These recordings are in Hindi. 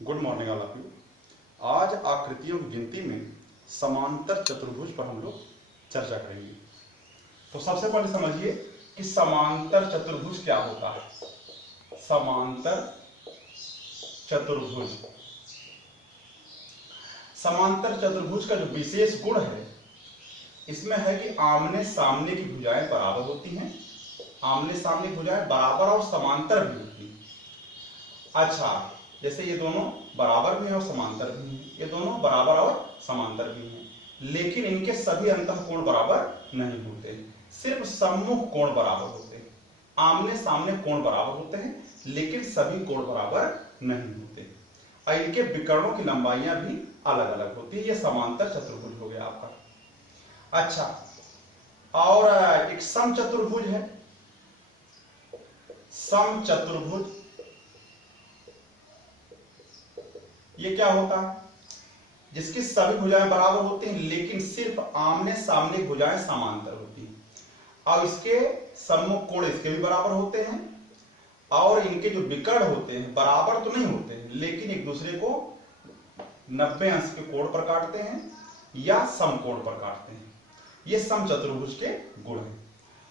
Good morning all of you. आज आकृतियों की गिनती में समांतर चतुर्भुज पर हम लोग चर्चा करेंगे। तो सबसे पहले समझिए कि समांतर चतुर्भुज क्या होता है। समांतर चतुर्भुज, समांतर चतुर्भुज का जो विशेष गुण है इसमें है कि आमने सामने की भुजाएं बराबर होती हैं। आमने सामने भुजाएं बराबर और समांतर भी होती हैं। अच्छा, जैसे ये दोनों बराबर भी हैं और समांतर भी हैं, ये दोनों बराबर और समांतर भी हैं, लेकिन इनके सभी अंतःकोण बराबर नहीं होते, सिर्फ सम्मुख कोण बराबर होते हैं। आमने सामने कोण बराबर होते हैं लेकिन सभी कोण बराबर नहीं होते और इनके विकर्णों की लंबाइयां भी अलग अलग होती है। ये समांतर चतुर्भुज हो गया आपका। अच्छा, और एक समचतुर्भुज है। समचतुर्भुज ये क्या होता है? जिसकी सभी भुजाएं बराबर होती हैं लेकिन सिर्फ आमने सामने भुजाएं समांतर होती हैं और इसके सम्मुख कोण इसके भी बराबर होते हैं और इनके जो विकर्ण होते हैं बराबर तो नहीं होते हैं लेकिन एक दूसरे को 90 अंश के कोण पर काटते हैं या समकोण पर काटते हैं। ये समचतुर्भुज के गुण हैं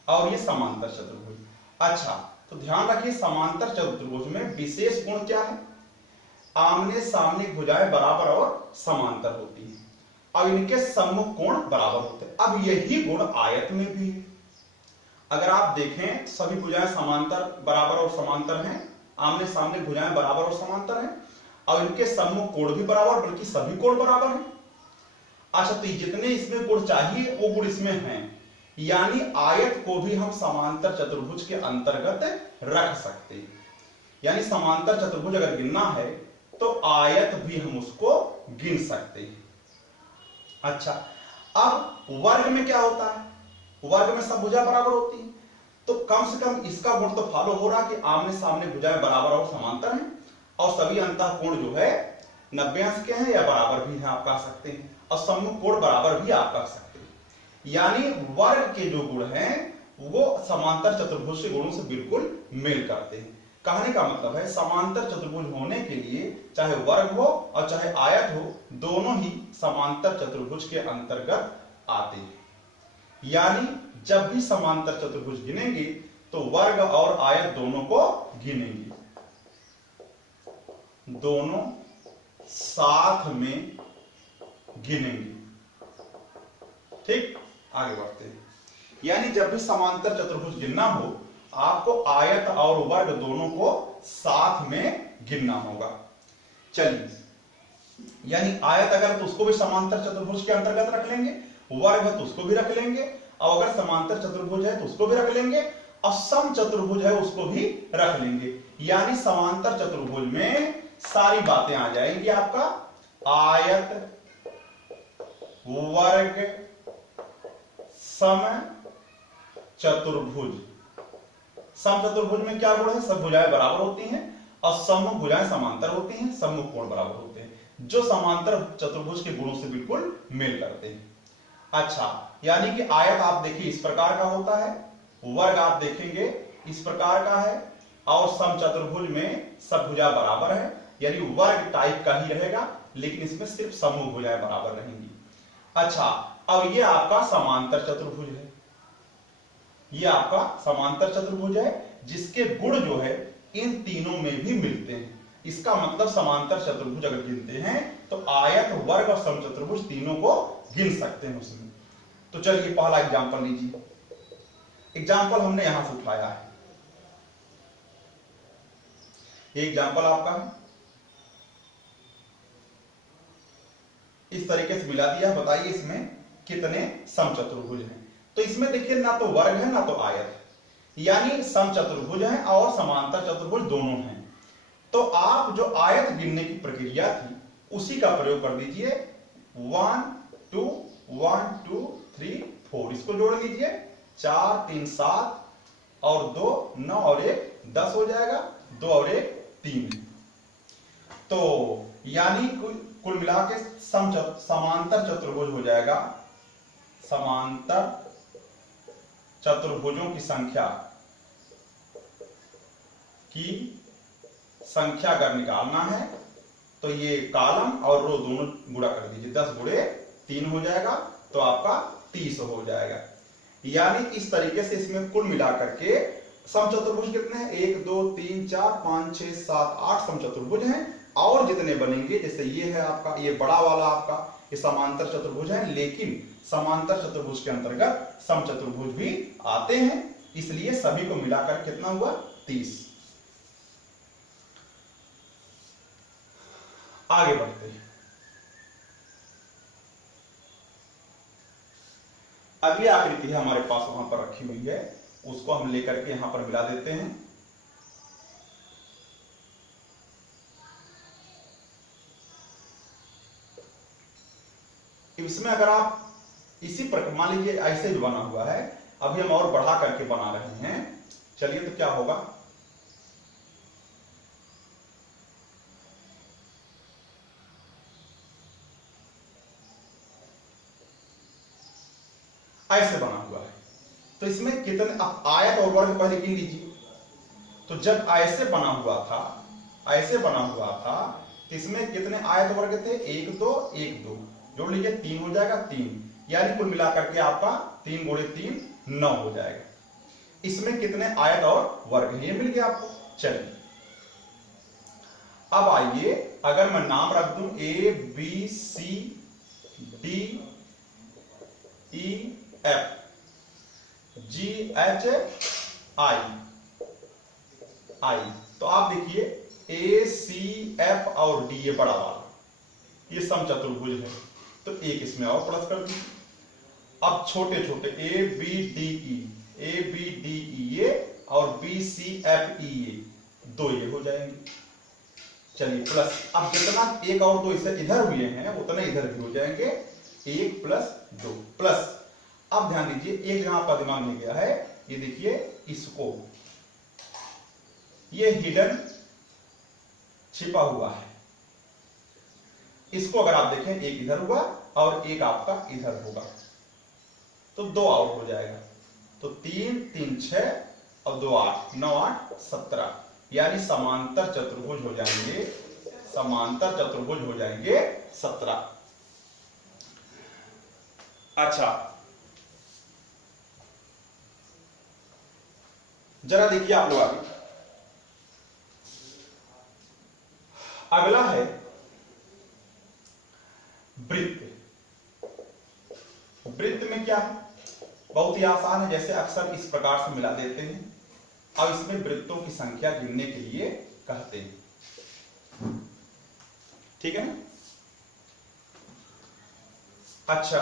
और ये समांतर चतुर्भुज। अच्छा, तो ध्यान रखिए समांतर चतुर्भुज में विशेष गुण क्या है? आमने सामने भुजाएं बराबर और समांतर होती हैं और इनके सम्मुख कोण बराबर होते हैं। अब यही गुण आयत में भी है। अगर आप देखें सभी भुजाएं समांतर बराबर और समांतर हैं, आमने सामने भुजाएं बराबर और समांतर हैं और इनके सम्मुख कोण भी बराबर, बल्कि सभी कोण बराबर हैं। अच्छा, तो जितने इसमें गुण चाहिए वो गुण इसमें हैं, यानी आयत को भी हम समांतर चतुर्भुज के अंतर्गत रख सकते हैं। यानी समांतर चतुर्भुज अगर गिनना है तो आयत भी हम उसको गिन सकते हैं। अच्छा, अब वर्ग में क्या होता है? वर्ग में सब भुजा बराबर होती है, तो कम से कम इसका गुण तो फॉलो हो रहा कि आमने सामने भुजाएं बराबर और समांतर हैं और सभी अंतःकोण जो है 90 अंश के हैं या बराबर भी हैं, आप कह सकते हैं, और सम्मुख कोण बराबर भी आप कह सकते हैं। यानी वर्ग के जो गुण हैं वो समांतर चतुर्भुज के गुणों से बिल्कुल मेल करते हैं। कहने का मतलब है समांतर चतुर्भुज होने के लिए चाहे वर्ग हो और चाहे आयत हो, दोनों ही समांतर चतुर्भुज के अंतर्गत आते हैं। यानी जब भी समांतर चतुर्भुज गिनेंगे तो वर्ग और आयत दोनों को गिनेंगे, दोनों साथ में गिनेंगे। ठीक, आगे बढ़ते हैं। यानी जब भी समांतर चतुर्भुज गिनना हो आपको आयत और वर्ग दोनों को साथ में गिनना होगा। चलिए, यानी आयत अगर तो उसको भी समांतर चतुर्भुज के अंतर्गत रख लेंगे, वर्ग तो उसको भी रख लेंगे, और अगर समांतर चतुर्भुज है तो उसको भी रख लेंगे और सम चतुर्भुज है उसको भी रख लेंगे। यानी समांतर चतुर्भुज में सारी बातें आ जाएंगी आपका। आयत, वर्ग, सम चतुर्भुज। सम चतुर्भुज में क्या गुण है? सब भुजाएं बराबर होती हैं और सम्मुख भुजाएं समांतर होती हैं, सम्मुख कोण बराबर होते हैं, जो समांतर चतुर्भुज के गुणों से बिल्कुल मेल करते हैं। अच्छा, यानी कि आयत आप देखिए इस प्रकार का होता है, वर्ग आप देखेंगे इस प्रकार का है और सम चतुर्भुज में सब भुजा बराबर है, यानी वर्ग टाइप का ही रहेगा लेकिन इसमें सिर्फ सम्मुख भुजाएं बराबर रहेंगी। अच्छा, अब ये आपका समांतर चतुर्भुज है, ये आपका समांतर चतुर्भुज है जिसके गुण जो है इन तीनों में भी मिलते हैं। इसका मतलब समांतर चतुर्भुज अगर गिनते हैं तो आयत, वर्ग और समचतुर्भुज तीनों को गिन सकते हैं उसमें। तो चलिए पहला एग्जांपल लीजिए। एग्जांपल हमने यहां से उठाया है, ये एग्जांपल आपका है, इस तरीके से मिला दिया। बताइए इसमें कितने समचतुर्भुज हैं? तो इसमें देखिए ना तो वर्ग है ना तो आयत है, यानी समचतुर्भुज है और समांतर चतुर्भुज दोनों हैं। तो आप जो आयत गिनने की प्रक्रिया थी उसी का प्रयोग कर दीजिए। 1 2 1 2 3 4, इसको जोड़ लीजिए। 4 3 7 और 2 9 और 1 10 हो जाएगा, 2 और 1 3। तो यानी कुल मिला के समांतर चतुर्भुज हो जाएगा। समांतर चतुर्भुजों की संख्या अगर निकालना है तो ये कॉलम और रो दोनों गुणा कर दीजिए, 10 गुणे 3 हो जाएगा, तो आपका 30 हो जाएगा। यानी इस तरीके से इसमें कुल मिलाकर के समचतुर्भुज कितने हैं, 1 2 3 4 5 6 7 8 समचतुर्भुज हैं। और जितने बनेंगे, जैसे ये है आपका, ये बड़ा वाला आपका ये समांतर चतुर्भुज है, लेकिन समांतर चतुर्भुज के अंतर्गत समचतुर्भुज भी आते हैं, इसलिए सभी को मिलाकर कितना हुआ, 30। आगे बढ़ते हैं। अगली आकृति है हमारे पास वहां पर रखी हुई है, उसको हम लेकर के यहां पर मिला देते हैं। इसमें अगर आप इसी प्रकार, मान लीजिए ऐसे भी बना हुआ है, अभी हम और बढ़ा करके बना रहे हैं, चलिए तो क्या होगा, ऐसे बना हुआ है। तो इसमें कितने, आप आयत और वर्ग पहले गिन लीजिए। तो जब ऐसे बना हुआ था, ऐसे बना हुआ था, तो इसमें कितने आयत वर्ग थे, 1 2 1 2, जोड़ लीजिए 3 हो जाएगा, 3, यानी कुल मिलाकर के आपका 3 गुणे 3 9 हो जाएगा। इसमें कितने आयत और वर्ग हैं, ये मिल गया आपको। चलिए अब आइए, अगर मैं नाम रख दूं A B C D E F G H I, तो आप देखिए A C F और D, ये बड़ा वाला, ये समचतुर्भुज है, तो एक इसमें और प्लस कर दीजिए। अब छोटे छोटे A B D E ये और B C F E ये, दो ये हो जाएंगे। चलिए प्लस, अब जितना 1 और 2 इससे इधर हुए हैं उतने इधर भी हो जाएंगे, 1 प्लस 2 प्लस। अब ध्यान दीजिए, एक जहां आपका दिमाग में गया है, ये देखिए इसको, ये हिडन छिपा हुआ है, इसको अगर आप देखें, एक इधर हुआ और एक आपका इधर होगा, तो 2 आउट हो जाएगा। तो 3 3 6 और 2 8, 9 8 17, यानी समांतर चतुर्भुज हो जाएंगे, समांतर चतुर्भुज हो जाएंगे 17। अच्छा, जरा देखिए आप लोग आगे, अगला है वृत्त। वृत्त में क्या है, बहुत ही आसान है, जैसे अक्सर इस प्रकार से मिला देते हैं। अब इसमें वृत्तों की संख्या गिनने के लिए कहते हैं, ठीक है ना। अच्छा,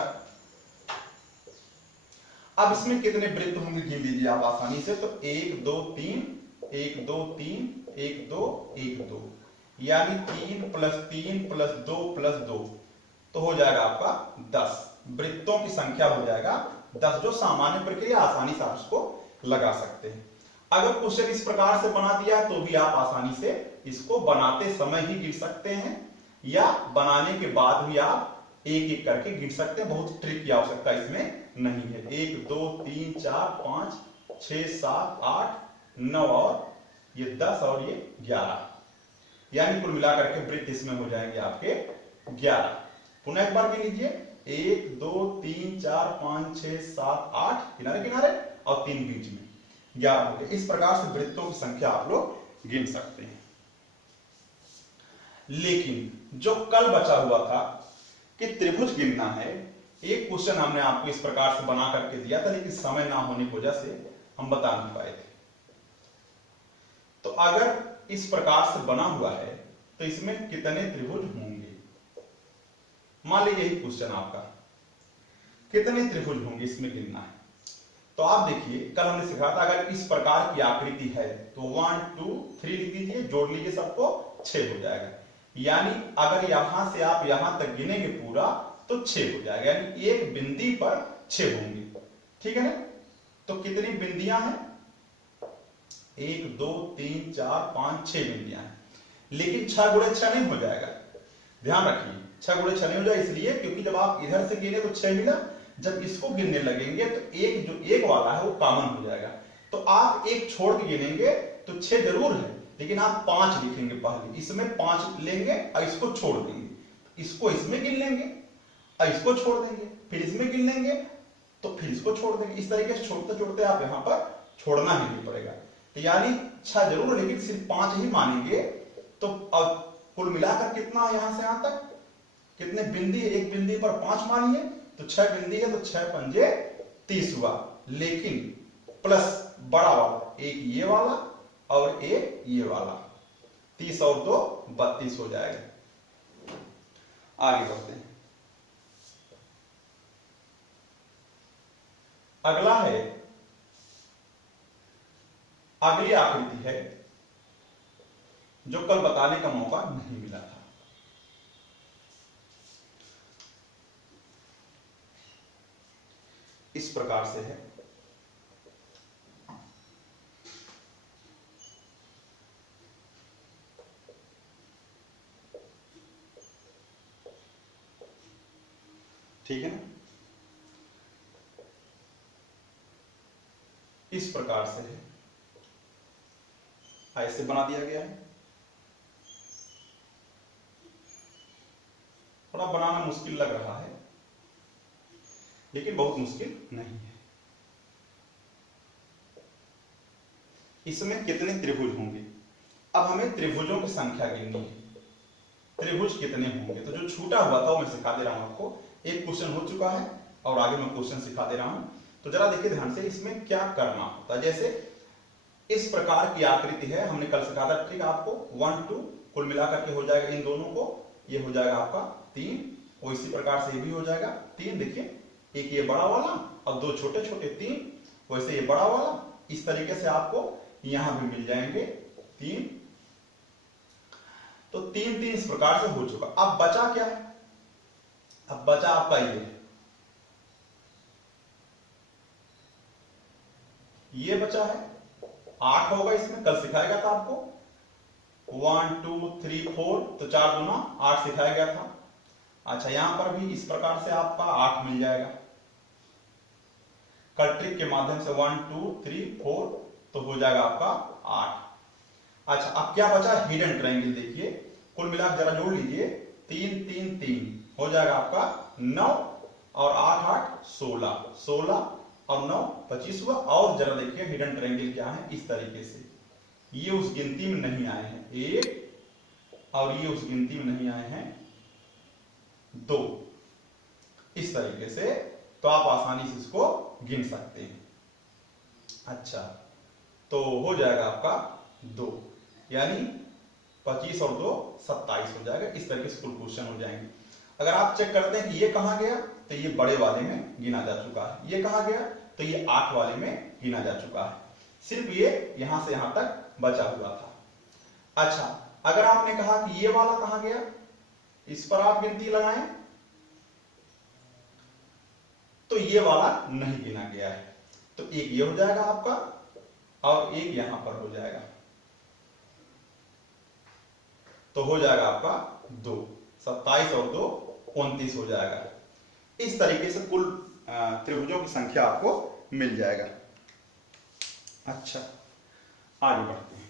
अब इसमें कितने वृत्त होंगे गिन लीजिए आप आसानी से। तो 1 2 3 1 2 3 1 2 1 2, यानी 3 प्लस 3 प्लस 2 प्लस 2, तो हो जाएगा आपका 10। वृत्तों की संख्या हो जाएगा 10, जो सामान्य प्रक्रिया, आसानी से आप उसको लगा सकते हैं। अगर क्वेश्चन इस प्रकार से बना दिया तो भी आप आसानी से इसको बनाते समय ही गिन सकते हैं, या बनाने के बाद भी आप एक एक करके गिन सकते हैं, बहुत ट्रिक की आवश्यकता इसमें नहीं है। 1 2 3 4 5 6 7 8 9 और ये 10 और ये 11, यानी कुल मिलाकर के वृत्त इसमें हो जाएंगे आपके 11। पुनः एक बार गिन लीजिए, 1 2 3 4 5 6 7 8, किनारे किनारे और 3 बीच में, 11 हो गए। इस प्रकार से वृत्तों की संख्या आप लोग गिन सकते हैं। लेकिन जो कल बचा हुआ था कि त्रिभुज गिनना है, एक क्वेश्चन हमने आपको इस प्रकार से बना करके दिया था, लेकिन समय ना होने की वजह से हम बता नहीं पाए थे। तो अगर इस प्रकार से बना हुआ है तो इसमें कितने त्रिभुज होंगे, मान लीजिए यही क्वेश्चन आपका, कितने त्रिभुज होंगे इसमें गिनना है। तो आप देखिए, कल हमने सिखाया था, अगर इस प्रकार की आकृति है तो 1 2 3 लिख दीजिए, जोड़ लीजिए सबको, 6 हो जाएगा। यानी अगर यहां से आप यहां तक गिनेंगे पूरा तो 6 हो जाएगा, यानी एक बिंदी पर 6 होंगे, ठीक है ना। तो कितनी बिंदियां हैं, 1 2 3 4 5 6 बिंदियां हैं, लेकिन 6 गुणे 6 नहीं हो जाएगा। ध्यान रखिए, 6 गुणे 6 नहीं हो जाएगा, इसलिए क्योंकि जब आप इधर से गिने तो 6 मिला, जब इसको गिनने लगेंगे तो एक जो एक वाला है वो कॉमन हो जाएगा। तो आप एक छोड़ के गिनेंगे तो 6 जरूर है, लेकिन आप 5 लिखेंगे पहले, इसमें 5 लेंगे और इसको छोड़ देंगे, इसको इसमें गिन लेंगे और इसको छोड़ देंगे, फिर इसमें गिन लेंगे तो फिर इसको छोड़ देंगे। इस तरीके से छोड़ते छोड़ते आप यहाँ पर छोड़ना ही नहीं पड़ेगा। तो यानी 6 जरूर, लेकिन सिर्फ 5 ही मानेंगे। तो अब कुल मिलाकर कितना है यहां से यहां तक, कितने बिंदी है, एक बिंदी पर 5 मानिए तो 6 बिंदी है, तो 6 पंजे 30 हुआ। लेकिन प्लस बड़ा वाला, एक ये वाला और एक ये वाला, 30 और 2 32 हो जाएगा। आगे बढ़ते हैं। अगला है, अगली आकृति है जो कल बताने का मौका नहीं मिला था। इस प्रकार से है, ठीक है ना, इस प्रकार से है, ऐसे बना दिया गया है। थोड़ा बनाना मुश्किल लग रहा है, लेकिन बहुत मुश्किल नहीं है। इसमें कितने त्रिभुज होंगे, अब हमें त्रिभुजों की संख्या गिननी है। त्रिभुज कितने होंगे, तो जो छूटा हुआ था वो मैं सिखा दे रहा हूं आपको। एक क्वेश्चन हो चुका है और आगे मैं क्वेश्चन सिखा दे रहा हूं, तो जरा देखिए ध्यान से, इसमें क्या करना होता है। जैसे इस प्रकार की आकृति है, हमने कल सिखा था, ठीक है आपको, 1 2 कुल मिलाकर के हो जाएगा इन दोनों को, ये हो जाएगा आपका 3, और इसी प्रकार से ये भी हो जाएगा 3। देखिए एक ये बड़ा वाला और 2 छोटे छोटे 3, वैसे ये बड़ा वाला, इस तरीके से आपको यहां भी मिल जाएंगे 3। तो 3 3 इस प्रकार से हो चुका। अब बचा क्या है, अब बचा आपका ये बचा है 8 होगा इसमें, कल सिखाया था आपको 1 2 3 4, तो 4 दूना 8 सिखाया गया था। अच्छा यहां पर भी इस प्रकार से आपका 8 मिल जाएगा, कल ट्रिक के माध्यम से 1 2 3 4, तो हो जाएगा आपका 8। अच्छा अब क्या बचा, हिडन ट्रायंगल। देखिए कुल मिलाकर जरा जोड़ लीजिए, 3 3 3 हो जाएगा आपका 9, और 8 8 16, 16 और 9 25 हुआ। और जरा देखिए हिडन ट्रायंगल क्या है, इस तरीके से, ये उस गिनती में नहीं आए हैं 1, और ये उस गिनती में नहीं आए हैं 2, इस तरीके से, तो आप आसानी से इसको गिन सकते हैं। अच्छा तो हो जाएगा आपका 2, यानी 25 और 2 27 हो जाएगा। इस तरीके से कुल क्वेश्चन हो जाएंगे। अगर आप चेक करते हैं कि ये कहां गया, तो ये बड़े वाले में गिना जा चुका है, ये कहां गया, तो ये 8 वाले में गिना जा चुका है, सिर्फ ये यहां से यहां तक बचा हुआ था। अच्छा अगर आपने कहा कि ये वाला कहां गया, इस पर आप गिनती लगाएं, तो ये वाला नहीं गिना गया है, तो एक ये हो जाएगा आपका और एक यहां पर हो जाएगा, तो हो जाएगा आपका 2, 27 और 2 29 हो जाएगा। इस तरीके से कुल त्रिभुजों की संख्या आपको मिल जाएगा। अच्छा आगे बढ़ते हैं।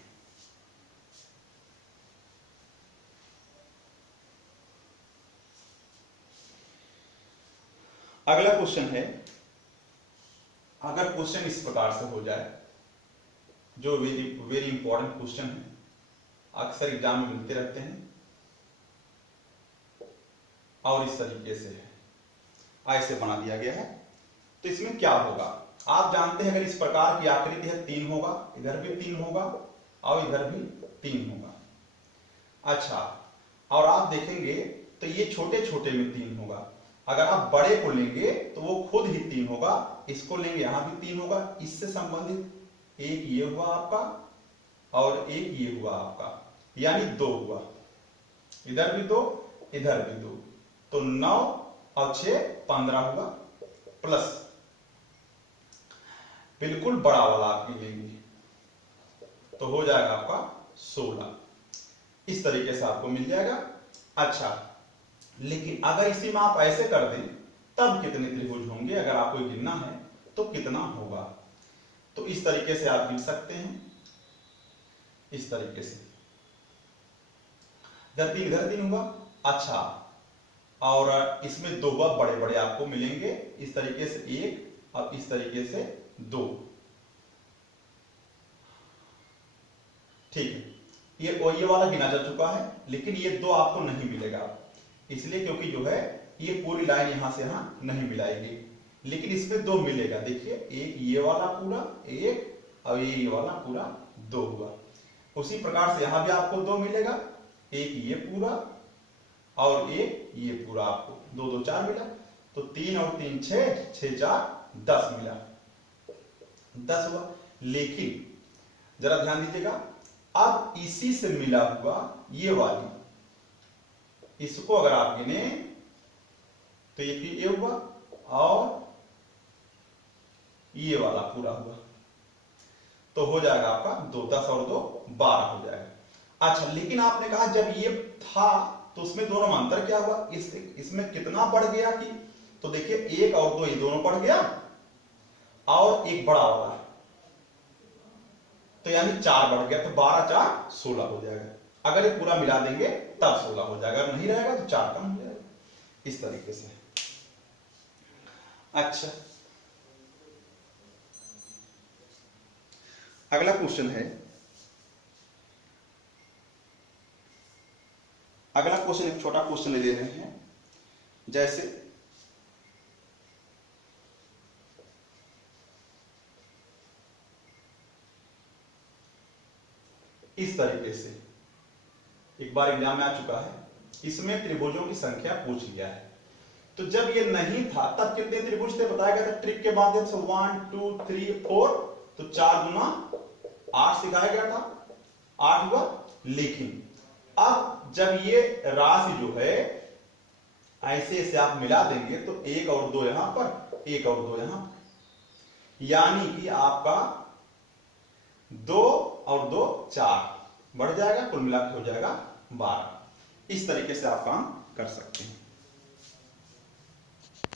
अगला क्वेश्चन है, अगर क्वेश्चन इस प्रकार से हो जाए, जो वेरी इंपॉर्टेंट क्वेश्चन है, अक्सर एग्जाम में मिलते रहते हैं, और इस तरीके से है, ऐसे बना दिया गया है, तो इसमें क्या होगा, आप जानते हैं अगर इस प्रकार की आकृति है 3 होगा, इधर भी 3 होगा और इधर भी 3 होगा। अच्छा और आप देखेंगे तो ये छोटे छोटे में 3 होगा, अगर आप बड़े को लेंगे तो वो खुद ही 3 होगा, इसको लेंगे यहां भी 3 होगा, इससे संबंधित एक ये हुआ आपका और एक ये हुआ आपका, यानी 2 हुआ, इधर भी 2 इधर भी 2, तो 9 और 6 15 हुआ, प्लस बिल्कुल बड़ा वाला आप लेंगे तो हो जाएगा आपका 16, इस तरीके से आपको मिल जाएगा। अच्छा लेकिन अगर इसी में आप ऐसे कर दें तब कितने त्रिभुज होंगे, अगर आपको गिनना है तो कितना होगा, तो इस तरीके से आप गिन सकते हैं। इस तरीके से, इधर 3 हुआ। अच्छा, और इसमें 2 बड़े बड़े आपको मिलेंगे, इस तरीके से 1 और इस तरीके से 2। ठीक है, ये वाला गिना जा चुका है, लेकिन ये 2 आपको नहीं मिलेगा, इसलिए क्योंकि जो है ये पूरी लाइन यहां से यहां नहीं मिलाएगी, लेकिन इसमें 2 मिलेगा। देखिए, एक ये वाला पूरा 1 और ये वाला पूरा 2 हुआ। उसी प्रकार से यहां भी आपको 2 मिलेगा, एक ये पूरा और एक ये पूरा, आपको 2 2 4 मिला, तो 3 और 3 6, 6 4 10 मिला, 10 हुआ। लेकिन जरा ध्यान दीजिएगा, अब इसी से मिला हुआ ये वाली, इसको अगर आप गिने तो ये हुआ और ये वाला पूरा हुआ, तो हो जाएगा आपका 2 10 और 2 12 हो जाएगा। अच्छा, लेकिन आपने कहा जब ये था तो उसमें दोनों में अंतर क्या हुआ, इसमें कितना बढ़ गया कि, तो देखिए 1 और 2 ये दोनों बढ़ गया और एक बड़ा हो रहा, तो यानी 4 बढ़ गया, तो 12 4 16 हो जाएगा। अगर ये पूरा मिला देंगे तब 16 हो जाएगा, अगर नहीं रहेगा तो 4 कम हो जाएगा, इस तरीके से। अच्छा, अगला क्वेश्चन है, अगला क्वेश्चन एक छोटा क्वेश्चन ले रहे हैं, जैसे इस तरीके से एक बार एग्जाम में आ चुका है, इसमें त्रिभुजों की संख्या पूछ लिया है। तो जब ये नहीं था तब कितने त्रिभुज थे बताया गया था ट्रिक के माध्यम से, 1 2 3 4, तो 4 गुना 8 सिखाया गया था, 8 हुआ। लेकिन अब जब ये राशि जो है ऐसे ऐसे आप मिला देंगे तो 1 और 2 यहां पर, 1 और 2 यहां पर, यानी कि आपका 2 और 2 4 बढ़ जाएगा, कुल मिलाकर हो जाएगा 12। इस तरीके से आप काम कर सकते हैं।